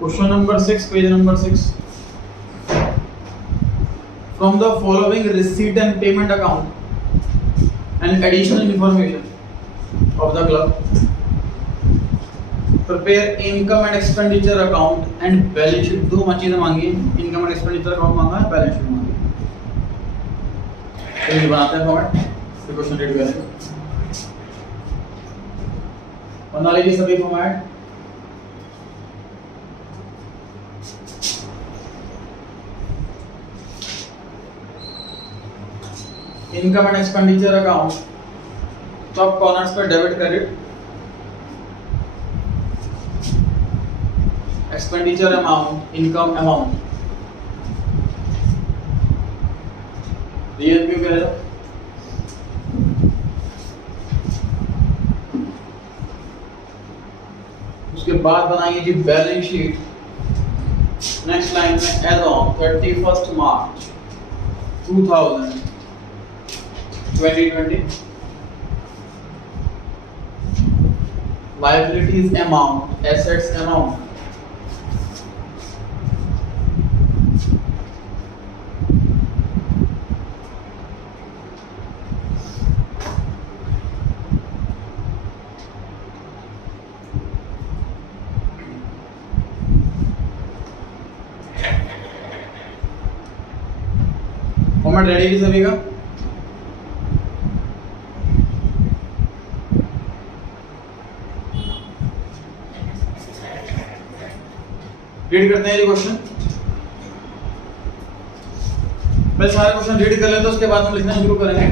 Question number 6, page number 6. From the following receipt and payment account and additional information of the club, prepare income and expenditure account and balance sheet. दो चीजें मांगी है, income and expenditure account मांगा है, balance sheet मांगी है. तो ये बनाते हैं फॉर्मेट, फिर क्वेश्चन रीड करेंगे. बना लीजिए सभी format. Income and expenditure account, top corners पे debit credit, expenditure amount, income amount. Real क्यों कह रहे हो? उसके बाद बनाइए जी बैलेंस शीट. नेक्स्ट लाइन में as on 31 March 2020 liabilities amount, assets amount. Format ready है सभी का? रीड करते हैं ये क्वेश्चन. पहले सारे क्वेश्चन रीड कर लें तो उसके बाद हम लिखना शुरू करेंगे.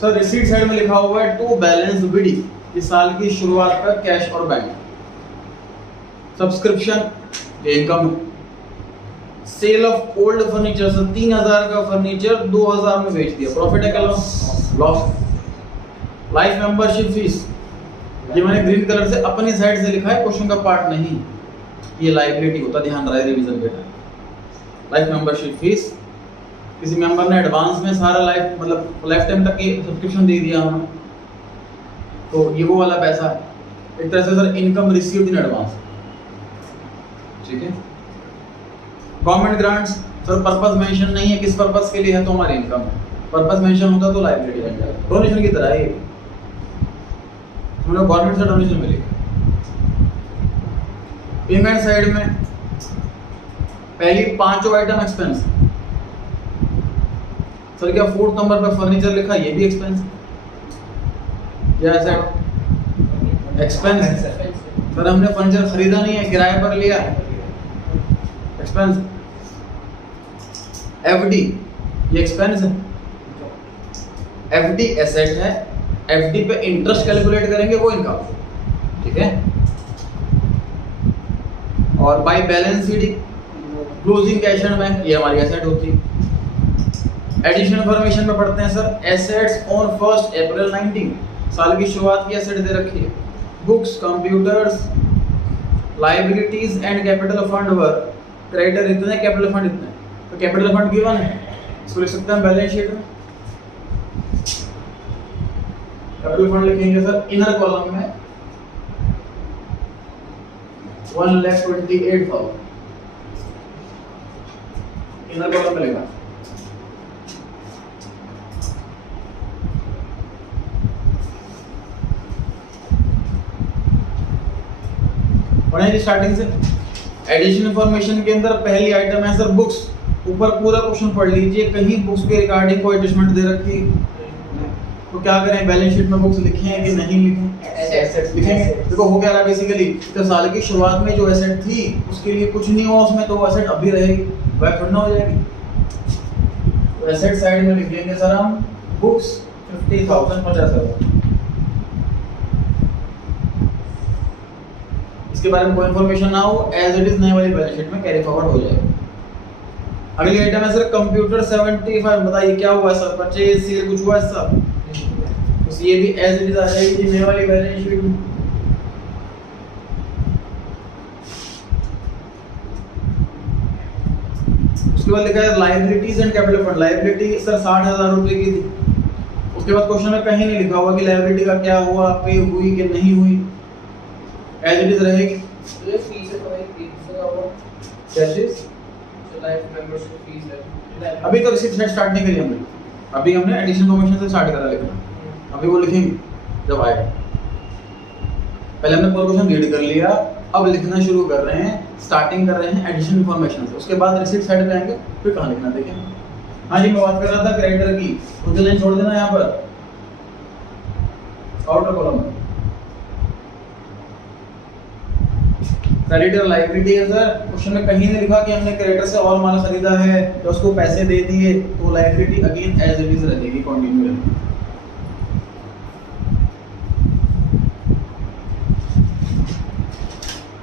सर रिसीट साइड में लिखा हुआ है टू बैलेंस बीडी, इस साल की शुरुआत पर कैश और बैंक. सब्सक्रिप्शन ये income. Sale of old furniture, sir 3000 का फर्नीचर 2000 में बेच दिया, प्रॉफिट है क्या लॉस? लाइफ मेंबरशिप फीस, ये मैंने ग्रीन कलर से अपनी साइड से लिखा है, क्वेश्चन का पार्ट नहीं. ये लायबिलिटी होता, ध्यान रहे रिवीजन के टाइम. लाइफ मेंबरशिप फीस, किसी मेंबर ने एडवांस में सारा लाइफ मतलब लाइफ टाइम तक की सब्सक्रिप्शन दे दिया हमें, तो ये वो वाला पैसा है. एक तरह से sir income received in advance. ठीक है. Government grants, sir purpose mention नहीं है, किस पर्पस के लिए है तो हमारी इनकम है. पर्पस मेंशन होता तो लायबिलिटी बन जाएगा. डोनेशन की तरह है, हमें गवर्नमेंट से डोनेशन मिलेगी. पेमेंट साइड में पहली पांचों आइटम एक्सपेंस. सर क्या 4th नंबर पे फर्नीचर लिखा, ये भी एक्सपेंस या एसेट? एक्सपेंस. सर हमने फर्नीचर खरीदा नहीं है, किराए पर लिया, एक्सपेंस. एफडी ये एक्सपेंस है. एफडी एसेट है, एफडी पे इंटरेस्ट कैलकुलेट करेंगे वो इनकम. ठीक है. और by balance sheet closing cash and bank, ये हमारी एसेट होती है. एडिशनल इंफॉर्मेशन में पढ़ते हैं सर एसेट्स ऑन 1 अप्रैल 19, साल की शुरुआत की एसेट दे रखी है. Books, computers, liabilities and capital fund were creditor इतने, कैपिटल फंड इतने. तो कैपिटल फंड गिवन है, इसको लिख सकते हैं बैलेंस शीट में. कैपिटल फंड लिखेंगे सर इनर कॉलम में 1,28,000 इनर कॉलम में लेगा. पढ़ेंगे स्टार्टिंग से. एडिशनल इंफॉर्मेशन के अंदर पहली आइटम है सर बुक्स. ऊपर पूरा क्वेश्चन पढ़ लीजिए, कहीं बुक्स के रिगार्डिंग कोई एडजस्टमेंट दे रखी तो क्या करें, बैलेंस शीट में बुक्स लिखें कि नहीं लिखें? एसेट्स लिखेंगे. देखो हो क्या रहा बेसिकली, तो साल की शुरुआत में जो एसेट थी उसके लिए कुछ नहीं हुआ उसमें, तो वो एसेट अभी रहेगी, वह थोड़ी ना हो जाएगी. तो एसेट साइड में लिख लेंगे सर हम बुक्स 50,000 50,000. इसके बारे में कोई इन्फॉर्मेशन ना हो, एज इट इज नई वाली बैलेंस शीट में कैरी फॉरवर्ड हो जाएगा. अगली आइटम है सर कंप्यूटर 75. बताइए क्या हुआ सर, परचेज सेल कुछ हुआ सर, तो ये भी एज इट इज आ जाएगी नई वाली बैलेंस शीट में. उसके बाद लिखा है liabilities and capital fund. Liability sir 60,000 रुपए की थी. उसके बाद क्वेश्चन में कहीं नहीं लिखा हुआ कि लायबिलिटी का क्या हुआ, पे हुई कि नहीं हुई, एज इट इज रहेगी. तो ये फीस है तुम्हारी 300 का वो क्या चीज? जो लाइफ मेंबरशिप फीस है। अभी तो रिसिप्ट सेट स्टार्ट नहीं करी हमने, अभी हमने एडिशनल कमीशन से स्टार्ट करा लिखना, अभी वो लिखेंगे जब आएगा। पहले हमने पूरा क्वेश्चन रीड कर लिया, अब लिखना शुरू कर रहे हैं, स्टार्टिंग कर रहे हैं एडिशनल इन्फॉर्मेशन से, उसके बाद रिसिप्ट साइड पे आएंगे, फिर कहाँ लिखना देखें। हाँ जी, मैं बात कर रहा था क्रेडिटर की, उनकी लाइन छोड़ देना यहाँ पर आउटर कॉलम में। क्रेडिटर लायबिलिटी है सर, क्वेश्चन में कहीं नहीं लिखा कि हमने क्रेडिटर से और माल खरीदा है या उसको पैसे दे दिए, तो liability again as it is रहेगी, कंटिन्यू रहेगी।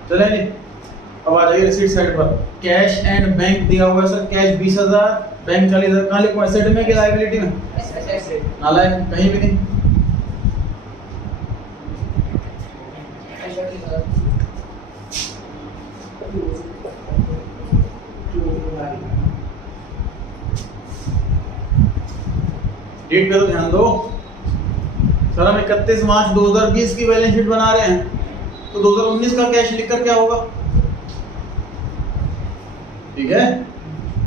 चलें जी, अब आ जाइए रिसीट साइड पर। कैश एंड बैंक दिया हुआ है सर, कैश 20,000, बैंक 40,000। कहाँ लिखूं, एसेट में कि लायबिलिटी में? नालायक, कहीं भी नहीं। डेट पे तो ध्यान दो सर, हम 31 मार्च 2020 की बैलेंस शीट बना रहे हैं, तो 2019 का कैश लिखकर क्या होगा? ठीक है,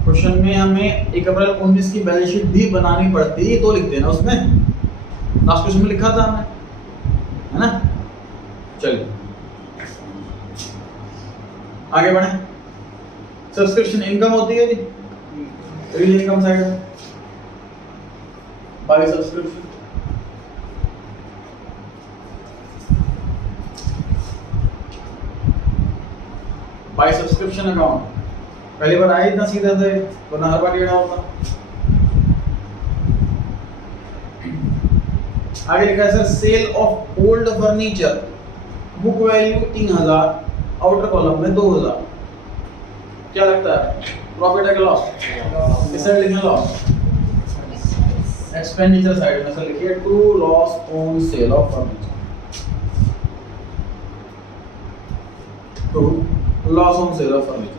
क्वेश्चन में हमें 1 अप्रैल 19 की बैलेंस शीट भी बनानी पड़ती, तो लिख देना उसमें, लास्ट क्वेश्चन में लिखा था हमने, है ना। चलिए आगे बढ़े। सब्सक्रिप्शन इनकम होती है जी, रियल इनकम साइड में by subscription. By subscription account पहली बार आया इतना सीधा था, वरना हर बार टेढ़ा होता। आगे लिखा है sir, sale of old furniture, book value 3,000, outer column में 2,000। क्या लगता है, प्रॉफिट है कि लॉस? किस साइड लिखें लॉस? एक्सपेंडिचर साइड में सर लिखिए to loss on sale of furniture, to loss on sale of furniture.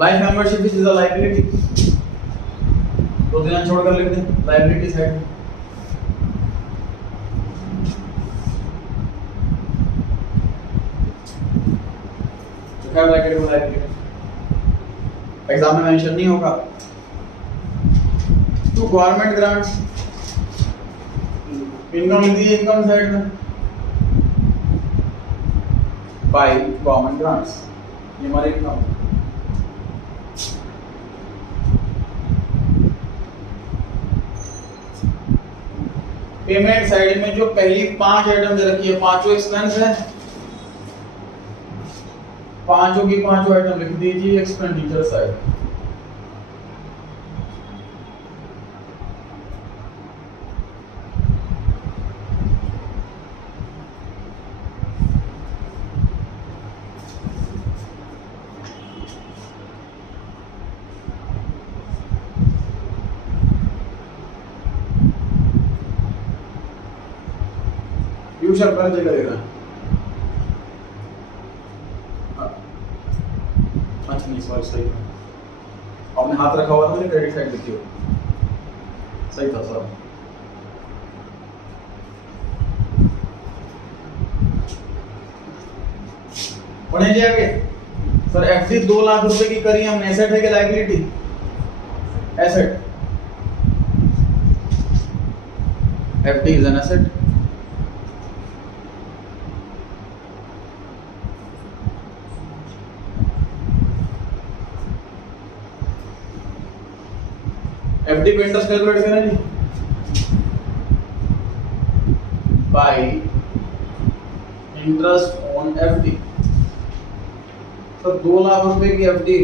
Life membership is a liability, दो दिन छोड़कर लिख दें लायबिलिटी साइड में। एग्जाम में मेंशन नहीं होगा। टू गवर्नमेंट ग्रांट्स, इनकम लिख दीजिए इनकम साइड में, बाय गवर्नमेंट ग्रांट्स, ये हमारी इनकम। पेमेंट साइड में जो पहली 5 आइटम दे रखी है, पांचों एक्सपेंस है, पांचों की पांचों आइटम लिख दीजिए एक्सपेंडिचर साइड। यूशर पर करेगा। अच्छा नहीं, सॉरी, सही था, आपने हाथ रखा हुआ था, मैंने क्रेडिट साइड लिखी हो, सही था सर। पढ़े जी आगे सर। एफडी 2 लाख रुपए की करी हमने, एसेट है कि liability? Asset, FD is an asset. FD पे इंटरेस्ट कैलकुलेट करें जी, बाय इंटरेस्ट ऑन एफडी। तो 2 लाख रुपए की एफडी,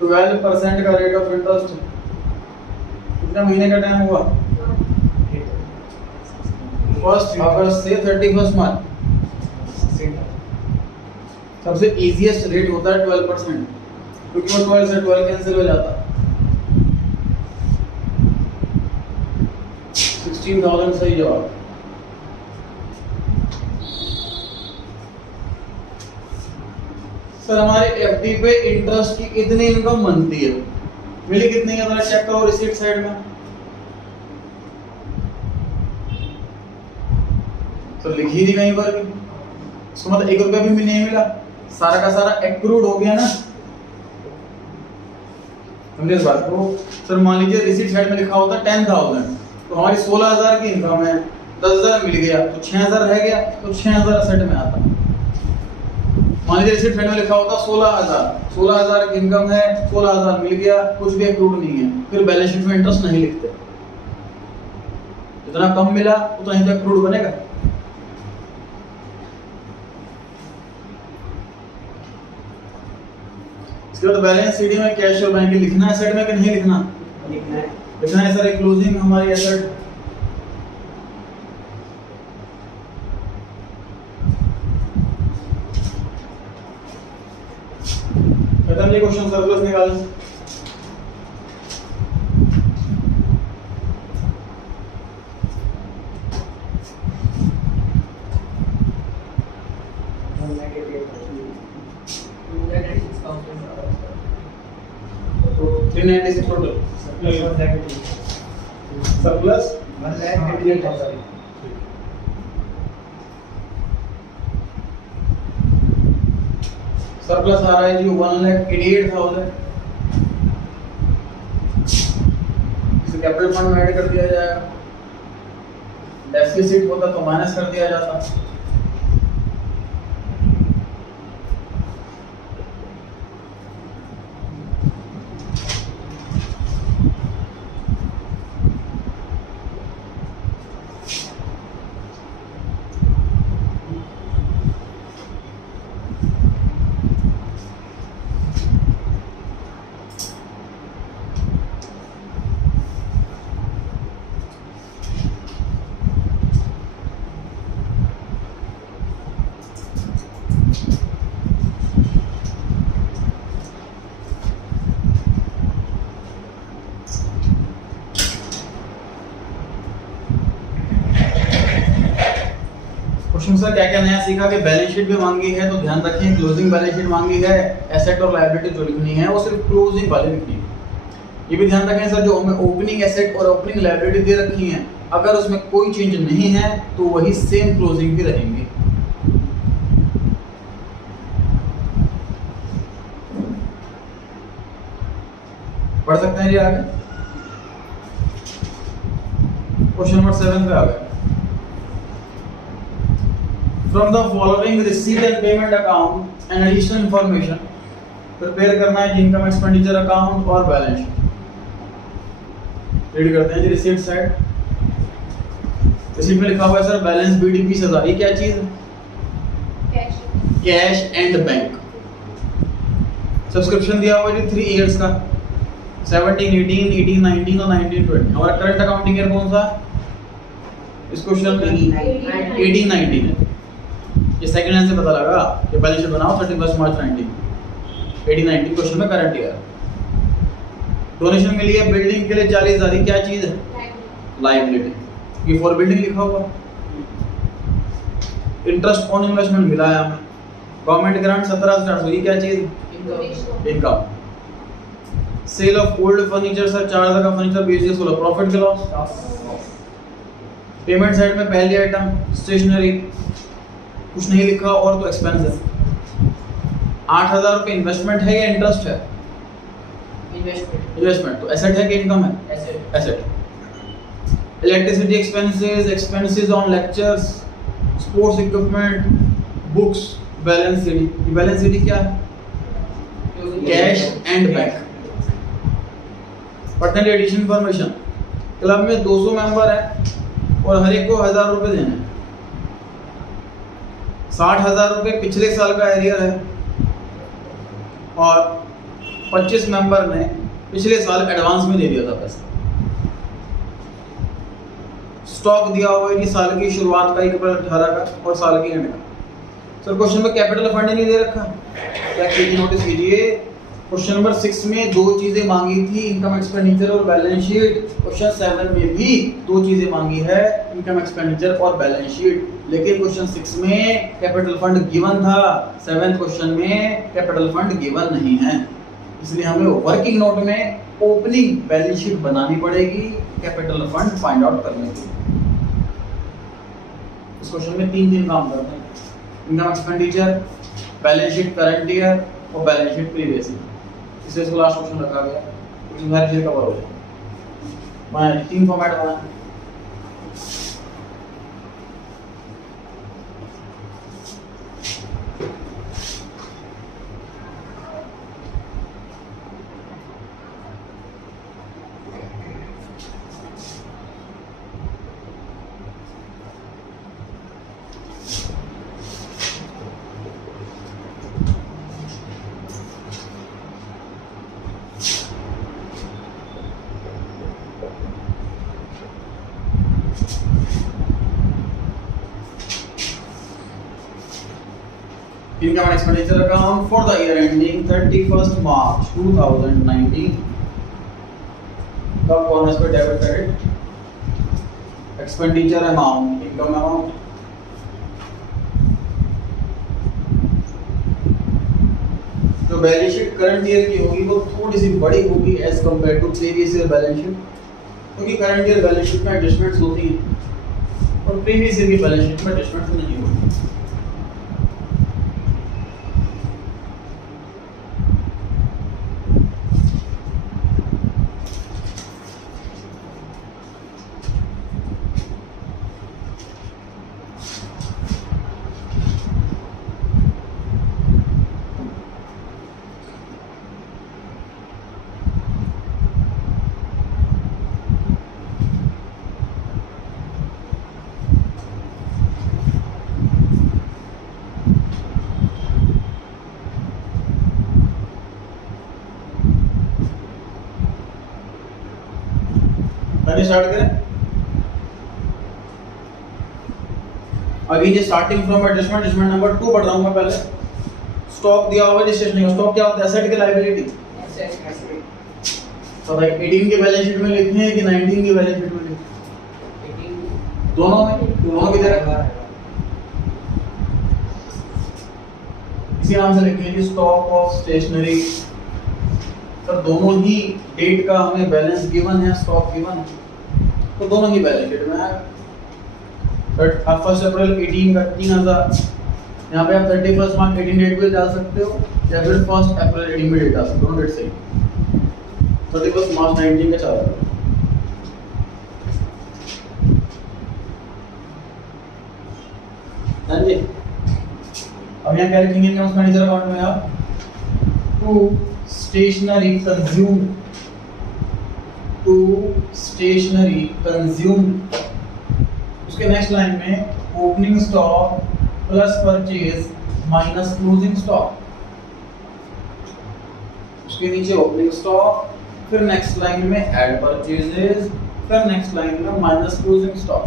12% का रेट ऑफ इंटरेस्ट, कितने महीने का टाइम हुआ? 1 अगस्त से 31 मार्च। सबसे इजीएस्ट रेट होता है 12%, क्योंकि वो 12 से 12 कैंसिल हो जाता है। 16,000 सही जवाब। सर हमारे एफडी पे इंटरेस्ट की इतनी इनकम बनती है, मिली कितनी है? चेक करो रिसीट साइड में, तो लिख ही नहीं कहीं पर भी, इसको मतलब 1 रुपया भी नहीं मिला, सारा का सारा एक्रूड हो गया ना। समझे इस बात को? सर मान लीजिए रिसीट साइड में लिखा होता 10,000, तो हमारी 16,000 की इनकम है, 10,000 मिल गया तो 6,000 रह गया, तो 6,000 असेट में आता। मान लीजिए रिसीट साइड में लिखा होता 16,000 की इनकम है, 16,000 मिल गया, कुछ भी एक्रूड नहीं है, फिर बैलेंस शीट में इंटरेस्ट नहीं लिखते, जितना कम मिला उतना ही तो एक्रूड बनेगा। इसके बाद बैलेंस शीट में कैश और बैंक लिखना है एसेट में कि नहीं लिखना? लिखना है सर। क्लोजिंग हमारी एसेट खत्म। ये क्वेश्चन सरप्लस निकालें। तो 396 टोटल सरप्लस 1,88,000। सरप्लस आ रहा है जी 1,88,000। इसे कैपिटल फंड में ऐड कर दिया जाएगा, डेफिसिट होता तो माइनस कर दिया जाता। क्वेश्चन सर क्या क्या नया सीखा कि बैलेंस शीट भी मांगी है, तो ध्यान रखें क्लोजिंग बैलेंस शीट मांगी है, एसेट और लायबिलिटी जो लिखनी है वो सिर्फ क्लोजिंग वाली लिखनी है। ये भी ध्यान रखें सर, जो हमें ओपनिंग एसेट और ओपनिंग लायबिलिटी दे रखी हैं, अगर उसमें कोई चेंज नहीं है तो वही सेम क्लोजिंग भी रहेंगी। पढ़ सकते हैं जी आगे। क्वेश्चन नंबर 7 पे आ गए। From the following receipt and payment account and additional information, prepare करना है इनकम एक्सपेंडिचर अकाउंट और बैलेंस शीट। रीड करते हैं जी रिसीट साइड। रिसीट में लिखा हुआ है सर बैलेंस बीडी 20,000। ये क्या चीज है? Cash and bank. सब्सक्रिप्शन दिया हुआ है जी 3 इयर्स का, 17, 18, 18, 19 और 19, 20। हमारा करंट अकाउंटिंग ईयर कौन सा? इस क्वेश्चन में 18, 19 है। ये सेकंड लाइन से पता लगा कि बैलेंस शीट बनाओ 31 मार्च 19, 18, 19 क्वेश्चन में करंट ईयर। डोनेशन मिली है बिल्डिंग के लिए 40,000। क्या चीज है? लायबिलिटी। ये फॉर बिल्डिंग लिखा हुआ। इंटरेस्ट ऑन इन्वेस्टमेंट मिला है हमें। Government grant 17,000। ये क्या चीज? Income. Sale of old furniture sir 4,000 का फर्नीचर बेच दिया, 16 प्रॉफिट के लॉस। पेमेंट साइड में पहली आइटम स्टेशनरी, कुछ नहीं लिखा और तो एक्सपेंस है। 8,000 रुपए इन्वेस्टमेंट है या इंटरेस्ट है? इन्वेस्टमेंट। तो एसेट है कि इनकम है? Asset. Electricity expenses, expenses on lectures, sports equipment, books, balance sheet. ये बैलेंस शीट क्या है? Cash and bank. Personal addition information. Club में 200 मेंबर है और हर एक को 1,000 रुपए देने हैं। 60,000 रुपए पिछले साल का एरियर है और 25 मेंबर ने पिछले साल एडवांस में दे दिया था पैसा। स्टॉक दिया हुआ है कि साल की शुरुआत का 1 अप्रैल 18 का और साल की एंड का। सर क्वेश्चन में कैपिटल फंड नहीं दे रखा, क्या कीजिए नोटिस कीजिए। क्वेश्चन नंबर 6 में 2 चीजें मांगी थी, इनकम एक्सपेंडिचर और बैलेंस शीट। क्वेश्चन 7 में भी 2 चीजें मांगी है, इनकम एक्सपेंडिचर और बैलेंस शीट। लेकिन क्वेश्चन 6 में कैपिटल फंड गिवन था, 7th क्वेश्चन में कैपिटल फंड गिवन नहीं है, इसलिए हमें वर्किंग नोट में ओपनिंग बैलेंस शीट बनानी पड़ेगी कैपिटल फंड फाइंड आउट करने के लिए। इस क्वेश्चन में तीन काम करते हैं, income expenditure, balance sheet current year और बैलेंस शीट प्रीवियस ईयर। इसलिए इसको लास्ट क्वेश्चन रखा गया, क्योंकि हर चीज कवर हो जाए। मैं तीन फॉर्मेट बनाया। Income and expenditure account for the year ending 31st March 2019. कब कौन है इस पे debit credit? Expenditure amount, income amount. जो बैलेंस शीट करंट ईयर की होगी वो थोड़ी सी बड़ी होगी as compare to previous year balance sheet, क्योंकि करंट ईयर बैलेंस शीट में एडजस्टमेंट्स होती हैं और प्रीवियस ईयर की बैलेंस शीट में एडजस्टमेंट्स नहीं होती। मैंने स्टार्ट करें। अगेन ये स्टार्टिंग फ्रॉम एडजस्टमेंट नंबर 2 पढ़ रहा हूं मैं। पहले स्टॉक दिया हुआ है, स्टेशनरी का स्टॉक क्या होता है? एसेट की लायबिलिटी। तो भाई 18 के बैलेंस शीट में लिखनी है कि 19 के बैलेंस शीट में लिखनी है? दोनों में, दोनों की तरह इसी नाम से लिखेंगे कि स्टॉक ऑफ स्टेशनरी। सर दोनों ही डेट का हमें बैलेंस गिवन है, स्टॉक गिवन है, तो दोनों ही बैलेंस शीट में है। बट आप 1 अप्रैल 18 का 3000, यहाँ पे आप 31 मार्च 18 डेट भी डाल सकते हो या फिर 1 अप्रैल 18 भी डेट डाल सकते हो, दोनों डेट सही। 31 मार्च 19 का 4। हाँ जी, अब यहाँ क्या लिखेंगे इनकम एक्सपेंडिचर अकाउंट में आप? To stationery consumed, to stationery consumed. उसके नेक्स्ट लाइन में opening stock plus purchase minus closing stock. उसके नीचे ओपनिंग स्टॉक, फिर नेक्स्ट लाइन में ऐड परचेजेस, फिर नेक्स्ट लाइन में माइनस क्लोजिंग स्टॉक।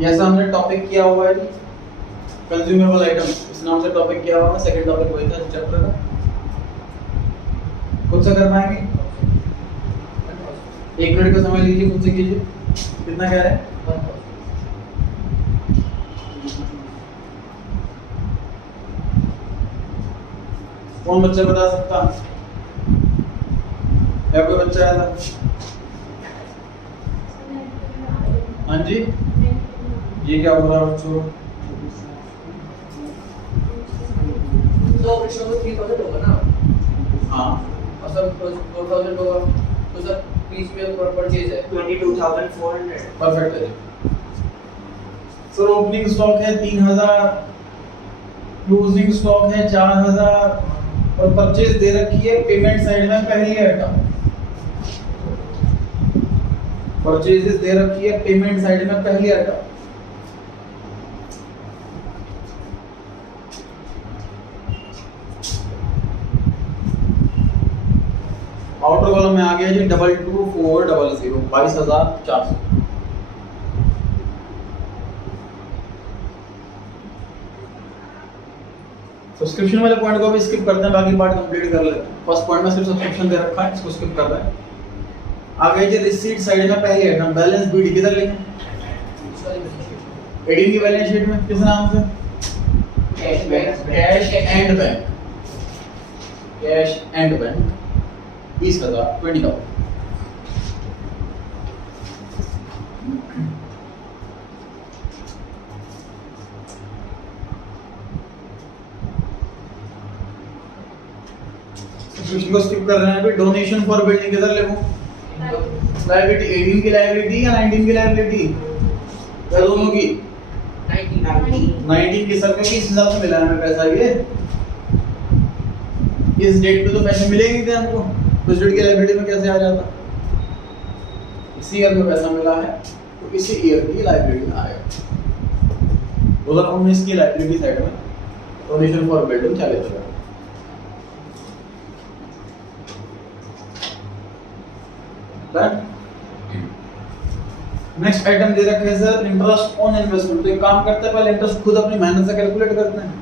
ये ऐसा हमने टॉपिक किया हुआ है कंज्यूमेबल आइटम, इस नाम से टॉपिक किया हुआ है। सेकंड टॉपिक वही था चैप्टर का। खुद से कर पाएंगे? 1 मिनट का समय लीजिए, खुद से कीजिए। कितना कह रहे हैं? कौन बच्चा बता सकता या कोई बच्चा है? हाँ जी, ये क्या हो रहा है बच्चों? तो ऑपरेशन को 3000 होगा ना? हाँ, और सब 4000 होगा, तो सर 30 में परचेज है 22400। परफेक्ट है। सर ओपनिंग स्टॉक है 3000, क्लोजिंग स्टॉक है 4000 और परचेज दे रखी है पेमेंट साइड में पहली आइटम। परचेजेस दे रखी है पेमेंट साइड में पहली आइटम। आउटर कॉलम में आ गया जी 22400, 22400। सब्सक्रिप्शन वाले पॉइंट को भी स्किप करते हैं, बाकी पार्ट कंप्लीट कर लेते हैं। फर्स्ट पॉइंट में सिर्फ सब्सक्रिप्शन दे रखा है, इसको स्किप कर रहे हैं। आ गई जी रिसीट साइड में पहली आइटम, बैलेंस बीडी किधर लिखें? 18 की बैलेंस शीट में किस नाम से? Cash and bank. Cash and bank 20,000, 20,000। Question को स्किप कर रहे हैं अभी। डोनेशन फॉर बिल्डिंग किधर लिखूं? लायबिलिटी 18 की लायबिलिटी या 19 की लायबिलिटी? क्या दोनों की? 19 की। सर में किस हिसाब से मिला है हमें पैसा? ये इस डेट पे तो पैसे मिले नहीं थे हमको, तो इस डेट की लायबिलिटी में कैसे आ जाता? इसी ईयर में पैसा मिला है तो इसी ईयर की लायबिलिटी में आएगा। 2019 की लायबिलिटी साइड में डोनेशन फॉर बिल्डिंग चले जाएगा। नेक्स्ट आइटम दे रखे हैं सर इंटरेस्ट ऑन इन्वेस्टमेंट। तो एक काम करते हैं, पहले इंटरेस्ट खुद अपनी मेहनत से कैलकुलेट करते हैं।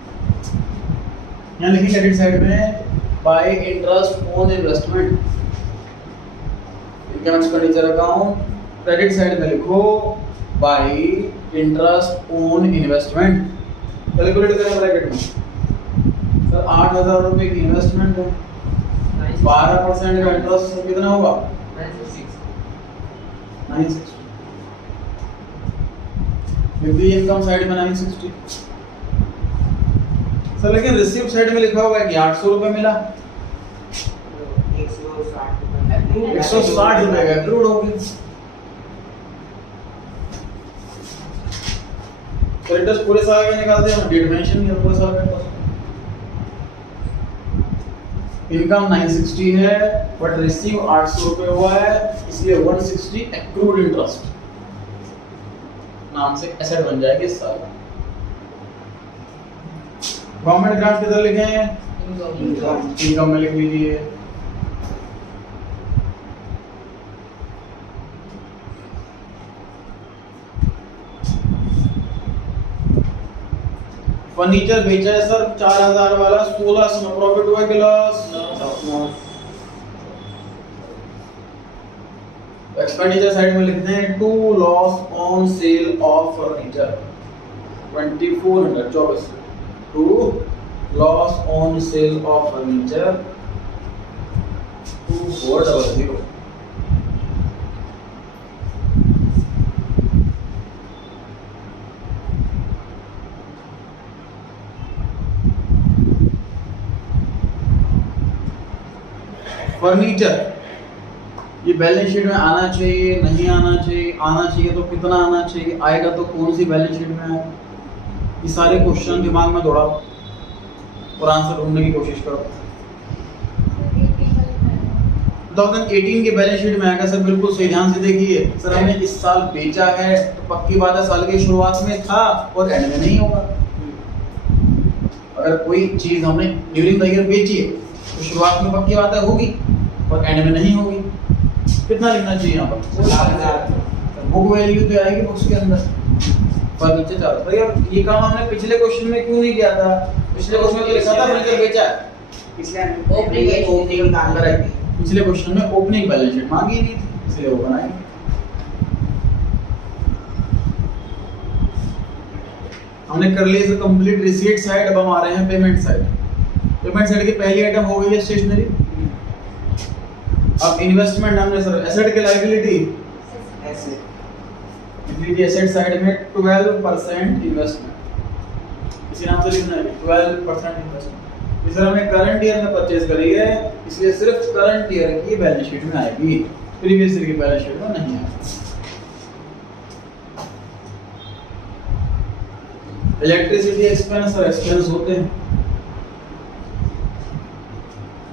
यहाँ लिखिए क्रेडिट साइड में bye interest on investment, income expenditure account. Credit side में लिखो bye interest on investment, calculate करें ब्रैकेट में। सर 8,000 रुपए की इन्वेस्टमेंट है, 12% का इंटरेस्ट कितना होगा? 960। इनकम साइड में 960। सर लेकिन रिसीव साइड में लिखा हुआ है कि 800 रुपए मिला। 160 रुपए का अप्रूव्ड हो गया। क्रेडिटर्स पूरे साल का निकालते हैं, डेट मेंशन नहीं है पूरे साल का। इनकम 960 है बट रिसीव 800 रुपए हुआ है, इसलिए 160 एक्रूड इंटरेस्ट नाम से एसेट बन जाएगी इस साल। गवर्नमेंट ग्रांट किधर लिखे हैं? इनकम में लिख लीजिए। फर्नीचर बेचा है सर 4,000 वाला, 16 में प्रॉफिट हुआ कि लॉस? एक्सपेंडिचर साइड में लिखते हैं to loss on sale of furniture 2400 to loss on sale of furniture 2400। Furniture ये बैलेंस शीट में आना चाहिए, नहीं आना चाहिए, आना चाहिए तो कितना आना चाहिए, आएगा तो कौन सी बैलेंस शीट में आएगा? ये सारे क्वेश्चन दिमाग में दौड़ाओ और आंसर ढूंढने की कोशिश करो। 2018 की बैलेंस शीट में आएगा सर, बिल्कुल सही, ध्यान से देखिए। सर हमने इस साल बेचा है तो पक्की बात है साल की शुरुआत में था और एंड में नहीं होगा। अगर कोई चीज हमने ड्यूरिंग द ईयर बेची है तो शुरुआत में पक्की बात है होगी और एंड में नहीं होगी। कितना लिखना चाहिए यहाँ पर? बुक वैल्यू तो आएगी बुक्स के अंदर, फर्नीचर चल रहा है। यार ये काम हमने पिछले क्वेश्चन में क्यों नहीं किया था? पिछले क्वेश्चन में तो लिखा था फर्नीचर बेचा है, ओपनिंग काम कराई थी। पिछले क्वेश्चन में ओपनिंग बैलेंस शीट मांगी नहीं थी, इसलिए वो बनाई। हमने कर लिया कंप्लीट रिसीट साइड। अब हम आ रहे हैं पेमेंट साइड। पेमेंट साइड की पहली आइटम हो गई है स्टेशनरी। अब इन्वेस्टमेंट हमने सर एसेट की लायबिलिटी लीजिए, एसेट साइड में 12% इन्वेस्टमेंट, इसी नाम से लिखना है 12% इन्वेस्टमेंट। इस हमने करंट ईयर में परचेज करी है, इसलिए सिर्फ करंट ईयर की बैलेंस शीट में आएगी, प्रीवियस ईयर की बैलेंस शीट में नहीं आएगी। इलेक्ट्रिसिटी एक्सपेंस और एक्सपेंस होते हैं,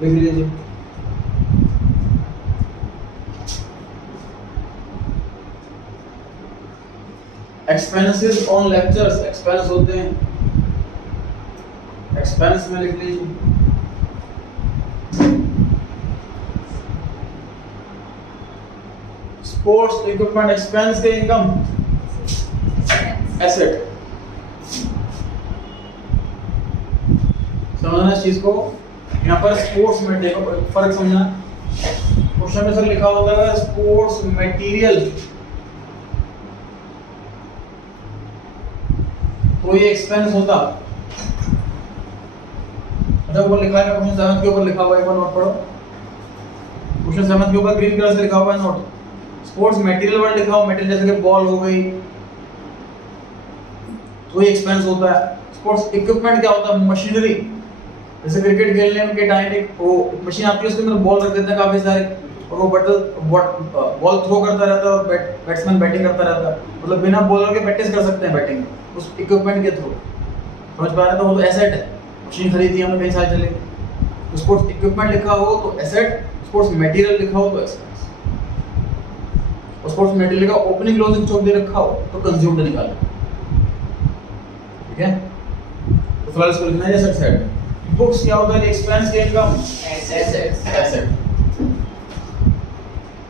लिख लीजिए। एक्सपेंसेस ऑन लेक्चर्स एक्सपेंस होते हैं, एक्सपेंस में लिख लीजिए। स्पोर्ट्स इक्विपमेंट एक्सपेंस के इनकम एसेट। समझना इस चीज को। यहाँ पर स्पोर्ट्स में देखो फर्क समझना। क्वेश्चन में सर लिखा होता है स्पोर्ट्स मटेरियल, तो ये एक्सपेंस होता। अच्छा ऊपर लिखा है क्वेश्चन 7 के ऊपर लिखा हुआ है, एक बार नोट पढ़ो। क्वेश्चन 7 के ऊपर ग्रीन कलर से लिखा हुआ है नोट, स्पोर्ट्स मटेरियल वर्ड लिखा हुआ, मटेरियल जैसे कि बॉल हो गई तो ये एक्सपेंस होता है। स्पोर्ट्स इक्विपमेंट क्या होता है? मशीनरी, जैसे क्रिकेट खेलने के टाइम एक वो मशीन आती है, उसके अंदर बॉल रख देते हैं काफी सारे, और वो बॉल थ्रो करता रहता है और बैट्समैन बैटिंग करता रहता है, मतलब बिना बॉलर के प्रैक्टिस कर सकते हैं बैटिंग उस इक्विपमेंट के थ्रू। समझ पा रहे हैं? तो वो तो एसेट है, मशीन खरीदी हमने कई साल चले। तो स्पोर्ट्स इक्विपमेंट लिखा हो तो एसेट, स्पोर्ट्स मटेरियल लिखा हो तो एक्सपेंस, और स्पोर्ट्स मटेरियल का ओपनिंग क्लोजिंग स्टॉक दे रखा हो तो कंज्यूम्ड निकालो। ठीक है, तो फिलहाल इसको लिखना है एसेट साइड में। बुक्स क्या होता है? एक्सपेंस के इनकम एसेट।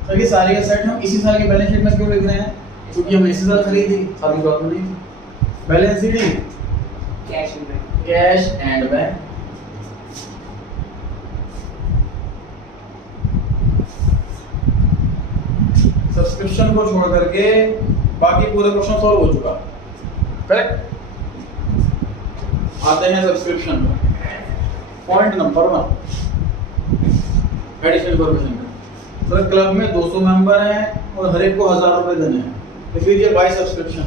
सभी सारे एसेट हम इसी साल के बैलेंस शीट में क्यों लिख रहे हैं? क्योंकि हम इसी साल खरीदी, साल की जरूरत नहीं थी। Balance sheet cash and bank. Subscription को छोड़ करके बाकी पूरे क्वेश्चन सॉल्व हो चुका, करेक्ट? आते हैं सब्सक्रिप्शन पर। पॉइंट नंबर 1, एडिशनल इन्फॉर्मेशन का। सर क्लब में 200 मेंबर हैं और हर एक को 1000 रुपए देने हैं, लिख लीजिए बाय सब्सक्रिप्शन।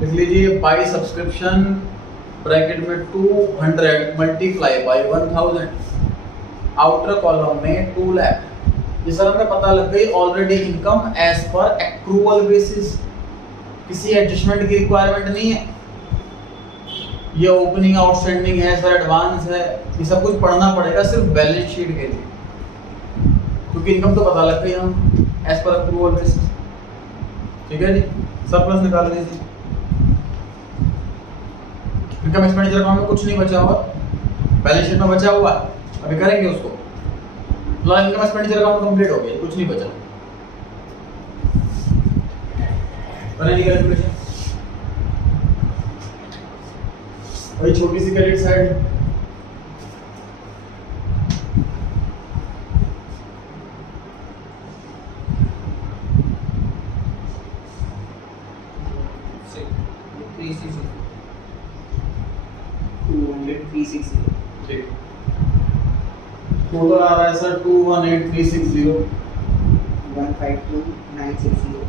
लिख लीजिए बाय सब्सक्रिप्शन ब्रैकेट में 200 मल्टीप्लाई बाय 1000, आउटर कॉलम में 2 लाख। ये सर हमें पता लग गई already income as per accrual basis, किसी एडजस्टमेंट की रिक्वायरमेंट नहीं है। ये ओपनिंग आउटस्टैंडिंग है सर, एडवांस है, ये सब कुछ पढ़ना पड़ेगा सिर्फ बैलेंस शीट के लिए, क्योंकि इनकम तो पता लग गई हम एज पर एक्रूअल बेसिस। ठीक है जी, सरप्लस निकाल लीजिए। इनकम एक्सपेंडिचर अकाउंट में कुछ नहीं बचा हुआ, बैलेंस शीट में बचा हुआ, अभी करेंगे उसको। फिलहाल इनकम एक्सपेंडिचर अकाउंट कंप्लीट हो गया, कुछ नहीं बचा। बनाइए कैलकुलेशन। वही छोटी सी क्रेडिट साइड, ठीक। टोटल आ रहा है सर 218360, 152960,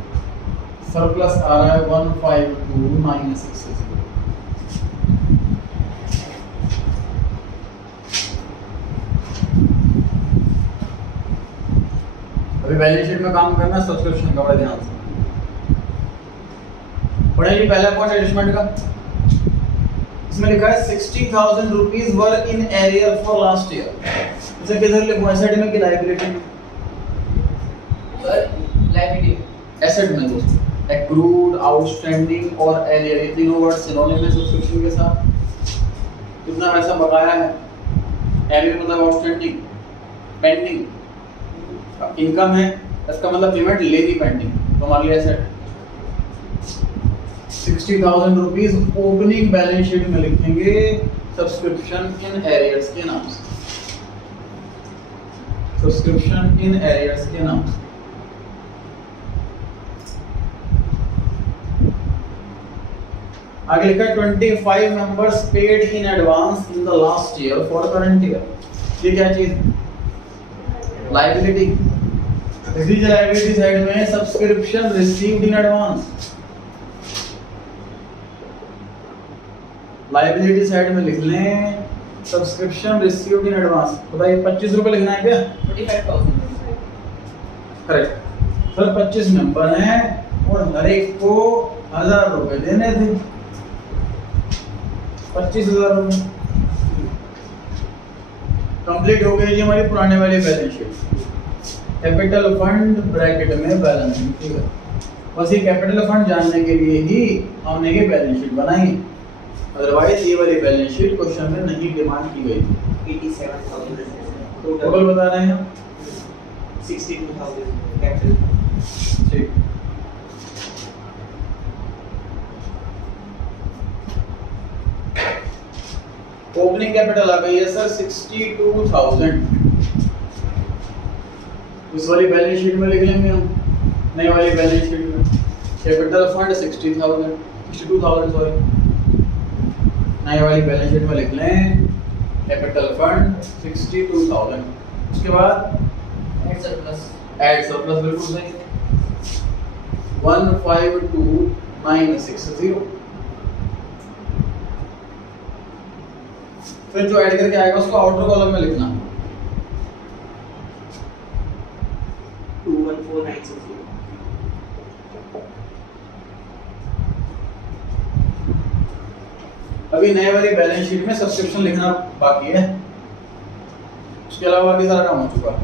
सरप्लस आ रहा है 152960। अभी बैलेंस शीट में काम करना है सब्सक्रिप्शन का, बड़े ध्यान से पढ़ेंगे। पहला पॉइंट एडजस्टमेंट का, इसमें लिखा है 60,000 rupees were in arrear for last year. इसे किधर लिखूं, एसेट में कि लायबिलिटी में? एसेट में दोस्तों। एक्रूड, आउटस्टैंडिंग और एरियर, ये तीनों वर्ड सिनोनिम है सब्सक्रिप्शन के साथ। कितना पैसा बकाया है, एरियर मतलब आउटस्टैंडिंग, पेंडिंग, इनकम है इसका मतलब पेमेंट लेनी पेंडिंग, तो हमारे लिए asset. 60,000 rupees opening balance sheet में लिखेंगे सब्सक्रिप्शन इन एरियर्स के नाम से, सब्सक्रिप्शन इन एरियर्स के नाम से। आगे लिखा है 25 members paid in advance in the last year for current year. ये क्या चीज? लायबिलिटी। इसी लायबिलिटी साइड में subscription received in advance, liability side में लिख लें सब्सक्रिप्शन रिसीव्ड इन एडवांस। बताइए 25 रुपए लिखना है क्या? 25,000। करेक्ट सर, 25 मेंबर हैं और हर एक को 1000 रुपए देने थे, 25,000 रुपए कंप्लीट हो गई जी हमारी पुराने वाली balance sheet. Capital fund bracket में बैलेंस शीट, ठीक है। बस ये कैपिटल फंड जानने के लिए ही हमने ये बैलेंस शीट बनाई, अदरवाइज ये वाली बैलेंस शीट क्वेश्चन में नहीं डिमांड की गई थी। 87,000 टोटल बता रहे हैं 62,000 कैपिटल। ठीक, ओपनिंग कैपिटल आ गई है सर 62,000। इस वाली बैलेंस शीट में लिख लेंगे हम, नई वाली बैलेंस शीट में कैपिटल फंड 62,000 सॉरी, नई वाली बैलेंस शीट में लिख लें कैपिटल फंड 62,000। उसके बाद ऐड सरप्लस, ऐड सरप्लस, बिल्कुल सही। 152,960। फिर जो ऐड करके आएगा उसको आउटर कॉलम में लिखना। 214,960। अभी नए वाली बैलेंस शीट में सब्सक्रिप्शन लिखना बाकी है, उसके अलावा बाकी सारा काम हो चुका है।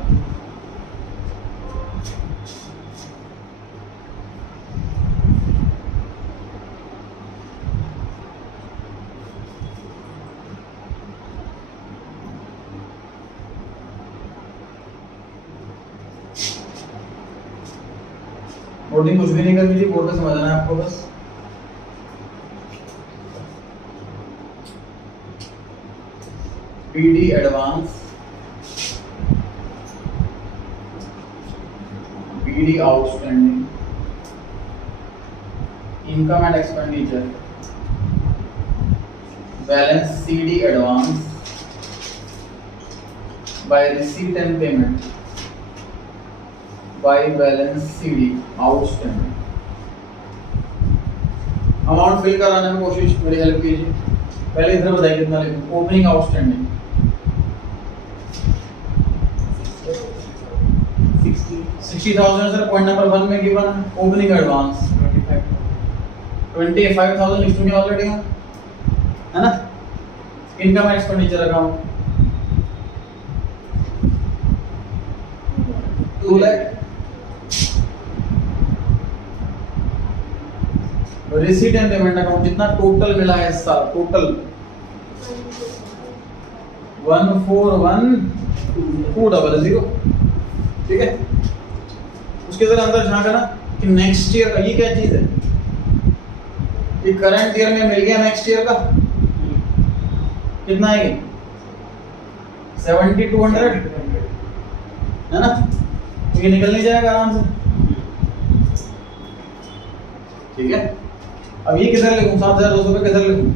बोर्डिंग कुछ भी नहीं करनी थी, बोर्ड का समझना है आपको बस। PD advance, PD outstanding, income and expenditure, balance CD advance by receipt and payment by balance CD outstanding. Amount fill कराने में कोशिश, मेरी हेल्प कीजिए। पहले इधर बताइए कितना लिखूं। Opening outstanding 60,000 sir, point number 1 में गिवन है। ओपनिंग एडवांस 25,000 लिख चुके ऑलरेडी हम, है ना। Income expenditure account 2 lakh. Receipt and payment account जितना टोटल मिला है इस साल, टोटल 141,200। ठीक है, उसके जरा अंदर झांकना कि नेक्स्ट ईयर का ये क्या चीज है। ये करंट ईयर में मिल गया, नेक्स्ट ईयर का कितना है, 7,200 है ना। ये निकल नहीं जाएगा आराम से। ठीक है, अब ये किधर लिखूं, 7,200 पे किधर लिखूं।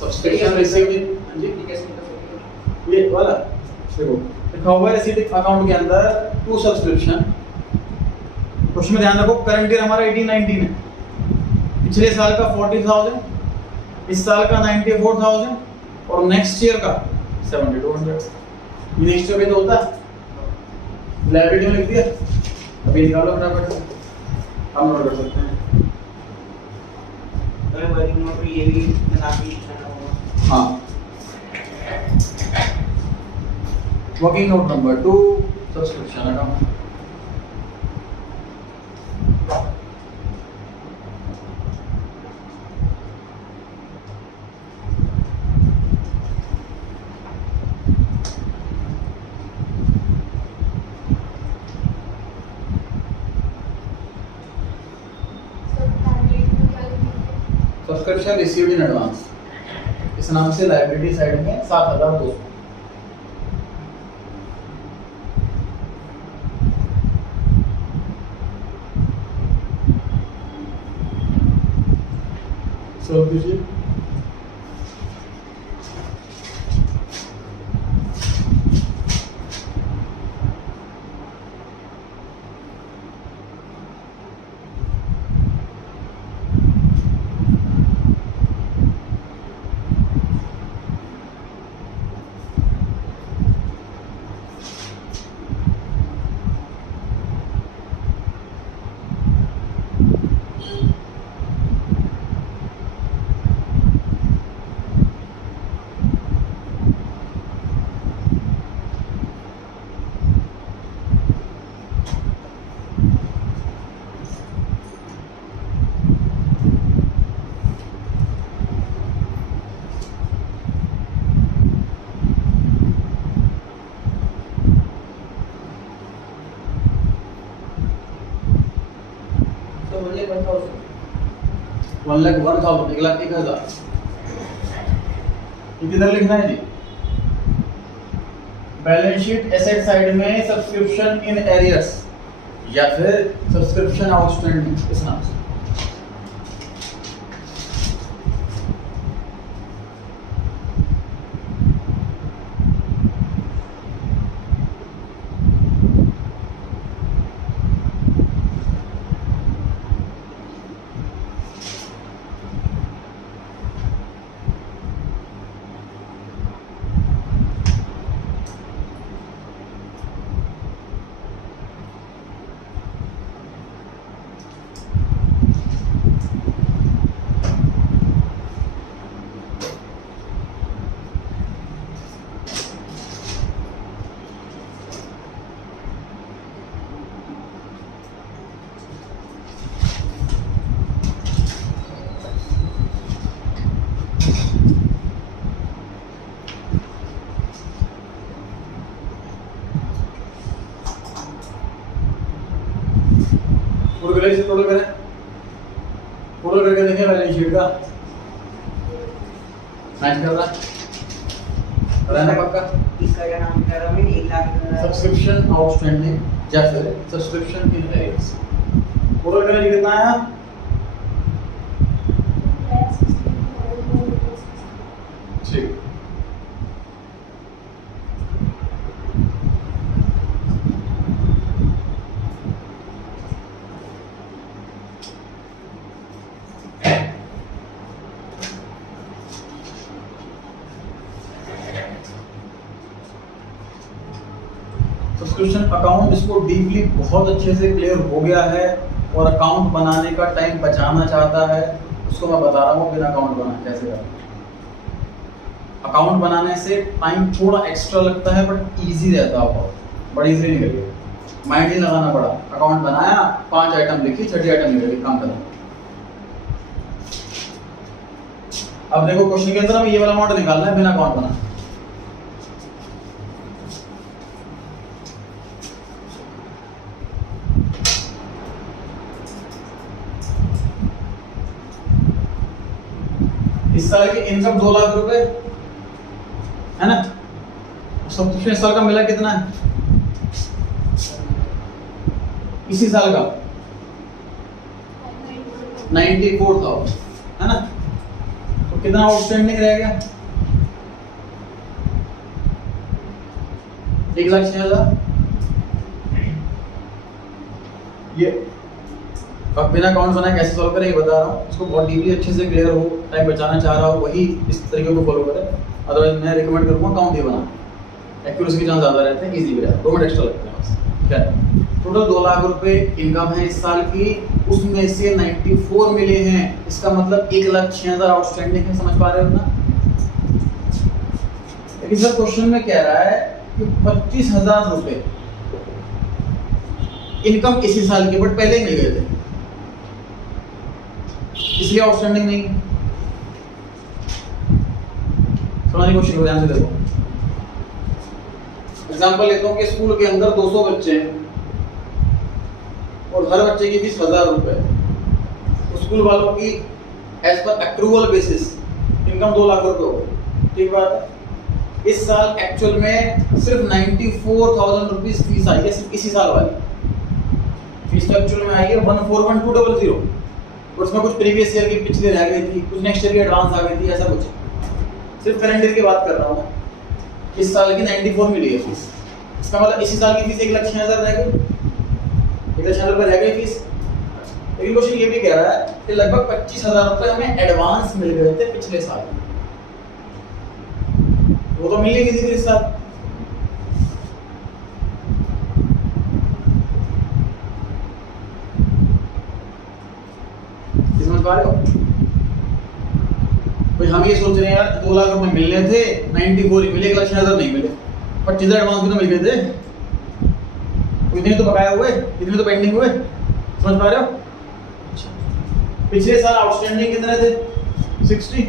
सब्सक्रिप्शन रिसीव्ड, ये वाला देखो लिखा हुआ है रिसीट अकाउंट के अंदर टू सब्सक्रिप्शन। उसमें ध्यान रखो करंट ईयर हमारा 18-19 है, पिछले साल का 40,000, इस साल का 94,000 और नेक्स्ट ईयर का 7,200। ये नेक्स्ट ईयर पे तो होता है, लायबिलिटी में लिख दिया। अभी निकालो फटाफट, हम नोट कर सकते हैं। वर्किंग नोट ये भी बना के लिखना होगा। हाँ, working note number 2 subscription account. Subscription received in advance, इस नाम से लायबिलिटी साइड में 7,200। सॉल्व कीजिए। So only 1,000. 1,01,000, 1,01,000। ये किधर लिखना है जी? बैलेंस शीट एसेट साइड में सब्सक्रिप्शन इन एरियर्स या फिर सब्सक्रिप्शन आउटस्टैंडिंग इस नाम से। पहले इसे टोटल करें, टोटल करके देखें बैलेंस शीट का मैच कर रहा है ना पक्का। इसका क्या नाम कह रहा हूँ मैं 1 लाख सब्सक्रिप्शन आउटस्टैंडिंग या फिर सब्सक्रिप्शन इन एरियर्स, टोटल करें कितना आया? ठीक। सब्सक्रिप्शन अकाउंट इसको डीपली बहुत अच्छे से क्लियर हो गया है और अकाउंट बनाने का टाइम बचाना चाहता है, उसको मैं बता रहा हूँ बिना अकाउंट बनाए कैसे करना। अकाउंट बनाने से टाइम थोड़ा एक्स्ट्रा लगता है बट इजी रहता है, बहुत बड़ी इजी निकल गया, माइंड नहीं लगाना पड़ा। अकाउंट बनाया, 5 आइटम लिखी, 6ठी आइटम निकली, काम खत्म। अब देखो क्वेश्चन के अंदर हमें ये वाला अमाउंट निकालना है बिना अकाउंट बनाए। इस साल की इनकम 2 लाख रुपए है ना, सब्सक्रिप्शन इस साल का मिला कितना है? इसी साल का 94,000 है ना, तो कितना आउटस्टैंडिंग रह गया? 1,06,000। ये अब बिना अकाउंट बनाए कैसे सॉल्व करें ये बता रहा हूँ, इसको बहुत डीपली अच्छे से क्लियर हो, टाइम बचाना चाह रहा हो वही इस तरीके को फॉलो करें, अदरवाइज मैं रिकमेंड करूँगा अकाउंट ही बना, एक्यूरेसी के चांस ज़्यादा रहते हैं, इजी भी रहता है, 2 मिनट एक्स्ट्रा लगते हैं बस। क्या टोटल 2 लाख रुपए इनकम है इस साल की, उसमें से 94 मिले हैं, इसका मतलब 1,06,000 आउटस्टैंडिंग है, समझ पा रहे हो ना? लेकिन सर क्वेश्चन में कह रहा है कि 25,000 रुपए इनकम इसी साल की बट पहले ही मिल गए थे, इसलिए आउटस्टैंडिंग नहीं। समझने की कोशिश करो, ध्यान से देखो। एग्जांपल लेता हूँ कि स्कूल के अंदर 200 बच्चे हैं और हर बच्चे की फीस 1,000 रुपए है, तो स्कूल वालों की as per accrual basis income 2 lakh रुपए हो गई, ठीक बात है। इस साल एक्चुअल में सिर्फ 94,000 रुपीज फीस आई है, सिर्फ इसी साल वाली फीस तो एक्चुअल में आई है 141200, और उसमें कुछ प्रीवियस ईयर की पिछले रह गई थी, कुछ नेक्स्ट ईयर की एडवांस आ गई थी, ऐसा कुछ। सिर्फ करंट ईयर की बात कर रहा हूँ, इस साल की 94 मिली है फीस, इसका मतलब इसी साल की फीस 1,06,000 रह गई, 1,06,000 रुपये रह गई फीस। लेकिन क्वेश्चन ये भी कह रहा है कि लगभग 25,000 रुपये हमें एडवांस मिल गए थे पिछले साल, वो तो मिल गई थी इस साल। समझ पा रहे हो? भाई हम ये सोच रहे हैं यार 2 लाख रुपए मिलने थे, 94 ही मिले, 1,06,000 नहीं मिले, 25,000 एडवांस भी तो मिल गए थे, तो इतने तो बकाया हुए, इतने तो पेंडिंग हुए, समझ पा रहे हो? पिछले साल आउटस्टैंडिंग कितने थे? 60,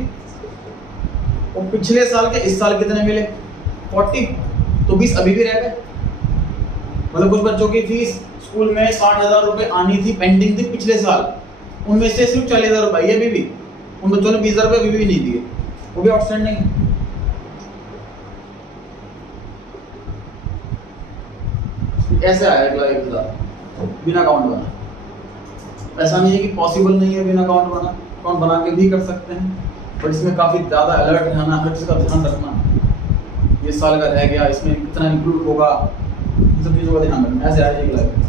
और पिछले साल के इस साल कितने मिले? 40, तो 20 अभी भी रह गए। मतलब कुछ बच्चों की फीस स्कूल में 60,000 रुपए आनी थी, पेंडिंग थी पिछले साल, उनमें से सिर्फ 40,000 रुपए अभी भी, उन बच्चों ने 20,000 रुपए अभी भी नहीं दिए, वो भी आउटस्टैंडिंग है। ऐसे आया 1,01,000 बिना अकाउंट बना। ऐसा नहीं है कि पॉसिबल नहीं है बिना अकाउंट बना, अकाउंट बना के भी कर सकते हैं, बट इसमें काफ़ी ज़्यादा अलर्ट रहना, हर चीज़ का ध्यान रखना, ये साल का रह गया, इसमें कितना इंक्लूड होगा, इन सब चीज़ों का ध्यान रखना। ऐसे आया 1,00,000।